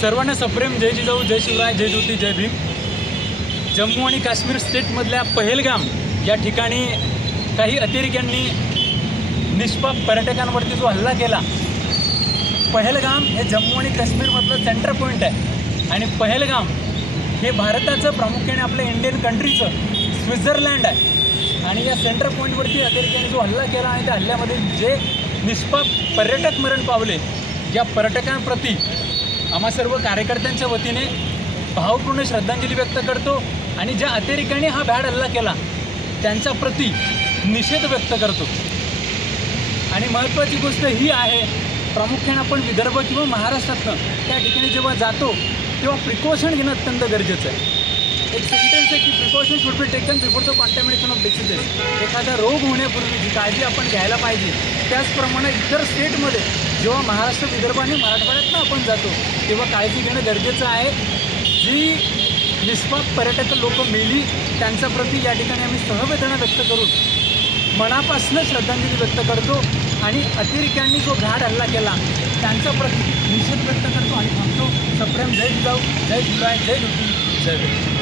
सर्वांना सप्रेम. जय जिजाऊ जय शिवराय जय ज्योती जय भीम. जम्मू आणि काश्मीर स्टेटमधल्या पहेलगाम या ठिकाणी काही अतिरेक्यांनी निष्पाप पर्यटकांवरती जो हल्ला केला पहलगाम हे जम्मू आणि काश्मीरमधलं सेंटर पॉईंट आहे. आणि पहलगाम हे भारताचं प्रामुख्याने आपल्या इंडियन कंट्रीचं स्वित्झर्लँड आहे. आणि या सेंटर पॉईंटवरती अतिरेक्याने जो हल्ला केला आणि त्या हल्ल्यामध्ये जे निष्पाप पर्यटक मरण पावले या पर्यटकांप्रती आम्हा सर्व कार्यकर्त्यांच्या वतीने भावपूर्ण श्रद्धांजली व्यक्त करतो आणि ज्या अतिरेक्याने हा भ्याड हल्ला केला त्यांच्या प्रती निषेध व्यक्त करतो. आणि महत्त्वाची गोष्ट ही आहे प्रामुख्याने आपण विदर्भ किंवा महाराष्ट्रातनं त्या ठिकाणी जेव्हा जातो तेव्हा प्रिकॉशन घेणं अत्यंत गरजेचं आहे. एक असं की precaution should be taken before the contamination of diseases एखादा रोग होण्यापूर्वी जी काळजी आपण घ्यायला पाहिजे त्याचप्रमाणे इतर स्टेटमध्ये जेव्हा महाराष्ट्र विदर्भ आणि मराठवाड्यातनं आपण जातो तेव्हा काळजी घेणं गरजेचं आहे. जी निष्पाप पर्यटक लोक मेली त्यांच्या प्रती या ठिकाणी आम्ही सहवेदना व्यक्त करून मनापासून श्रद्धांजली व्यक्त करतो आणि अतिरेक्यांनी जो घाट हल्ला केला त्यांच्या प्रती निषेध व्यक्त करतो आणि थांबतो सप्रेम जय जिजाऊ जय जुलाय जय ज्योती. जय